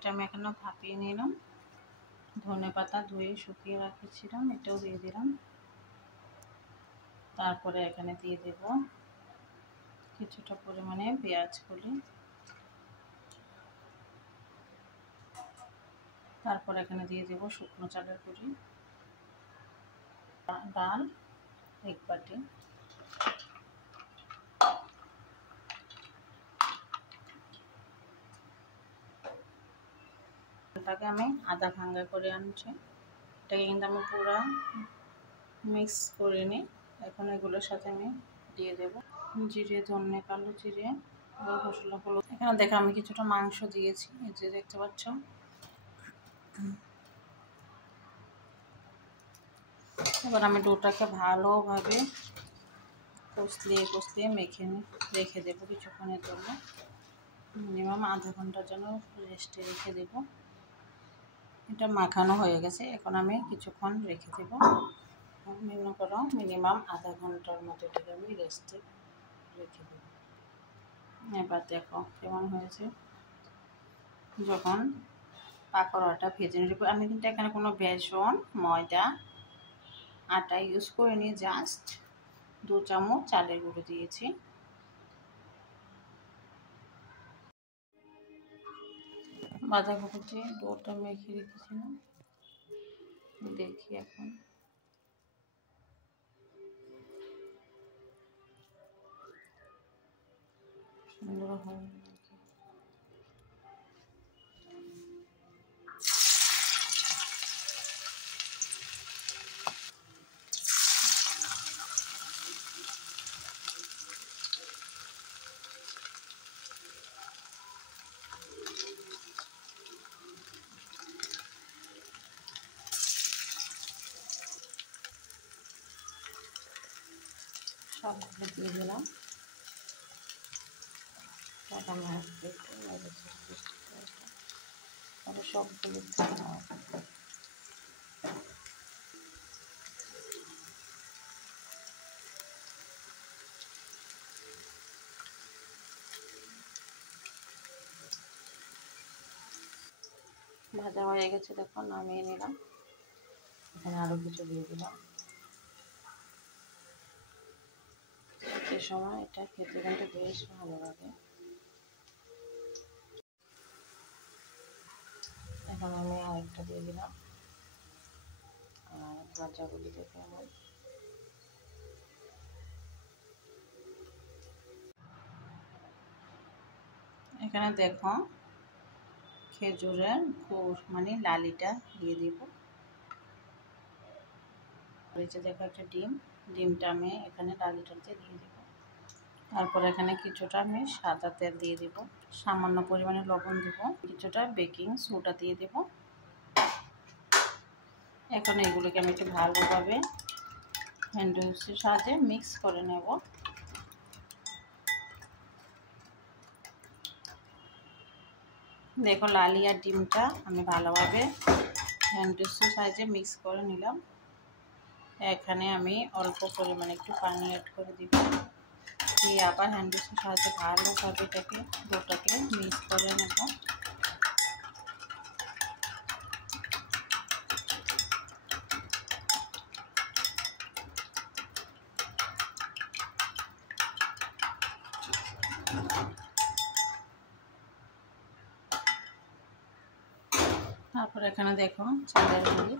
এটা আমি এখানে ভাপিয়ে নিলাম। ধনেপাতা ধুয়ে শুকিয়ে রাখছিলাম, এটাও দিয়ে দিলাম। তারপরে এখানে দিয়ে দেব কিছুটা পরিমাণে পেঁয়াজ কলি। তারপর এখানে দিয়ে দেব শুকনো চালের গুঁড়ি, ডাল 1 বাটি, এটাকে আমি আধা ভাঙ্গা করে আনছি। এটাকে কিন্তু আমি পুরো মিক্স করে নিই। এখন এগুলোর সাথে আমি দিয়ে দেব জিরে, ধনে, কালো জিরে, গরম মশলা, হলুদ। এখানে দেখো আমি কিছুটা মাংস দিয়েছি, এই যে দেখতে পাচ্ছ। এবার আমি ডোটাকে ভালোভাবে কষলিয়ে মেখে রেখে দেবো কিছুক্ষণের জন্য, মিনিমাম আধা ঘন্টার জন্য রেস্টে রেখে দেব। এটা মাখানো হয়ে গেছে, এখন আমি কিছুক্ষণ রেখে দেবো। মনে করো মিনিমাম আধা ঘন্টার মতো এটাকে আমি রেস্টে রেখে দেবো। এবার দেখো কেমন হয়েছে। যখন পাকোড়াটা ভেজে নেব, আমি কিন্তু এখানে কোনো বেসন, ময়দা, আটা ইউজ করিনি, জাস্ট 2 চামচ চালের গুঁড়ো দিয়েছি। বাঁধাকপি দিয়ে ডোটা মেখে রেখেছিলাম, দেখি এখন সুন্দর হয় নাকি। সবগুলো দিয়ে দিলাম। তারপর সবগুলো ভাজা হয়ে গেছে, দেখো নামিয়ে নিলাম। এখানে আরো কিছু দিয়ে দিলাম। সে সময় এটা খেতে কিন্তু বেশ ভালো লাগে। এখন আমি আরেকটা দিয়ে দিলাম, আর ভাজাগুলি দেখে আমার এখানে দেখো খেজুরের গুড় মানে লালিটা দিয়ে দিব। দেখো একটা ডিমটা আমি এখানে লালিটাতে দিয়ে দিব। তারপর এখানে কিছুটা আমি সাদা তেল দিয়ে দিব, সামান্য পরিমাণে লবণ দিব, কিছুটা বেকিং সোডা দিয়ে দেব। এখন এগুলোকে আমি একটু ভালোভাবে হ্যান্ড উইক্সের সাহায্যে মিক্স করে নেব। দেখো লালি আর ডিমটা আমি ভালোভাবে হ্যান্ড উইক্সের সাহায্যে মিক্স করে নিলাম। এখানে আমি অল্প পরিমাণে একটু পানি অ্যাড করে দিব, দিয়ে আবার হ্যান্ড উইক্সের সাহায্যে ভালোভাবে ডোটাকে মিক্স করে নেব। তারপর এখানে দেখো চালের গুঁড়ি,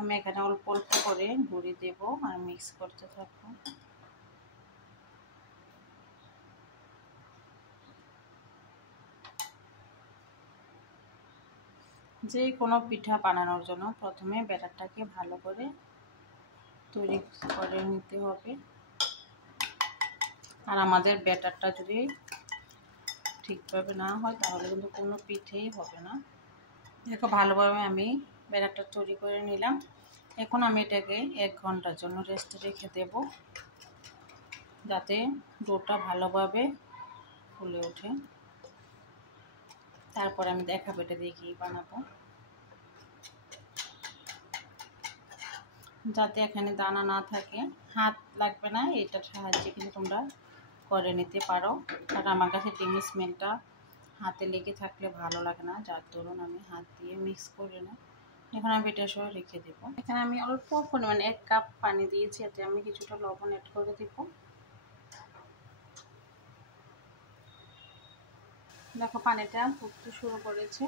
আমি এখানে অল্প অল্প করে গুঁড়ি দেব আর মিক্স করতে থাকবো। যে কোনো পিঠা বানানোর জন্য প্রথমে ব্যাটারটাকে ভালো করে তৈরি করে নিতে হবে। আর আমাদের ব্যাটারটা যদি ঠিকভাবে না হয় তাহলে কিন্তু কোনো পিঠেই হবে না। দেখো ভালোভাবে আমি ব্যাটারটা তৈরি করে নিলাম। এখন আমি এটাকে 1 ঘন্টার জন্য রেস্টে রেখে দেব, যাতে ডোটা ভালোভাবে ফুলে ওঠে। তারপর আমি দেখাবো এটা দিয়ে কি বানাবো। যাতে এখানে দানা না থাকে, হাত লাগবে না, এটার সাহায্যে কিন্তু তোমরা করে নিতে পারো। আর আমার কাছে ডিমের স্মেলটা হাতে লেগে থাকলে ভালো লাগে না, যার দরুন আমি হাত দিয়ে মিক্স করে না। এখন আমি এটা সহ রেখে দেব। এখানে আমি অল্প পরিমাণে 1 কাপ পানি দিয়েছি, এতে আমি কিছুটা লবণ অ্যাড করে দেব। দেখো পানিটা ফুটতে শুরু করেছে।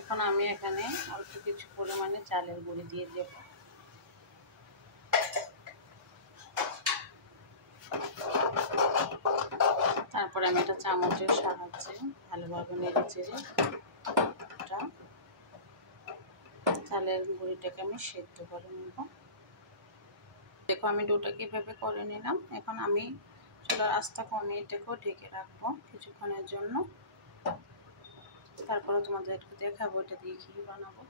এখন আমি এখানে অল্প কিছু পরিমাণে চালের গুঁড়ি দিয়ে দেব। তারপরে আমি একটা চামচের সাহায্যে ভালোভাবে নেড়ে চেড়ে চালের গুঁড়িটাকে আমি সেদ্ধ করে নেব। দেখো আমি ডোটাকে এভাবে করে নিলাম। এখন আমি চুলার আঁচটা কমিয়ে এটাকেও ঢেকে রাখবো কিছুক্ষণের জন্য। তারপরে তোমাদেরকে দেখাবো এটা দিয়ে কি বানাবো।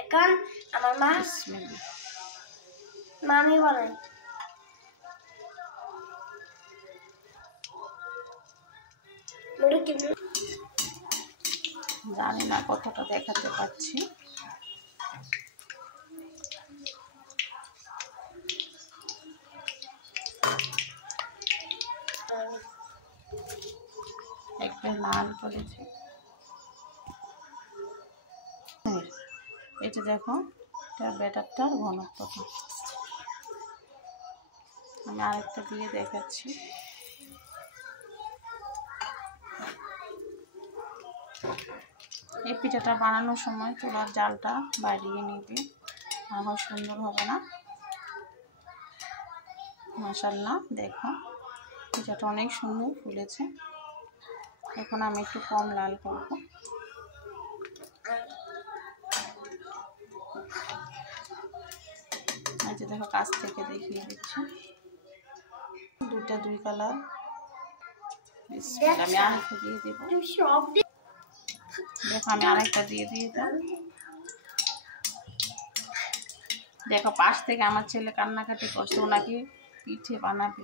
এখন আমার মামি বলেন জানি না কতটা দেখাতে পাচ্ছি। একটা লাল করেছে, এটা দেখো এটার ব্যাটারটার ঘনত্বটা। আমি আরেকটা দিয়ে দেখাচ্ছি। এই পিঠাটা বানানোর সময় চুলার জালটা বাড়িয়ে নিবে, আমার সুন্দর হবে না। মাশাআল্লাহ দেখো পিঠাটা অনেক সুন্দর ফুলেছে। এখন আমি একটু কম লাল করব। এই যে দেখো কাছ থেকে দেখিয়ে দিচ্ছি, দুই কালার। আমি আরেকটা দিয়ে দেবো। দেখো আমি আরেকটা দিয়ে দিলাম। দেখো পাশ থেকে আমার ছেলে কান্নাকাটি করছে, ওনাকে পিঠে বানাবে।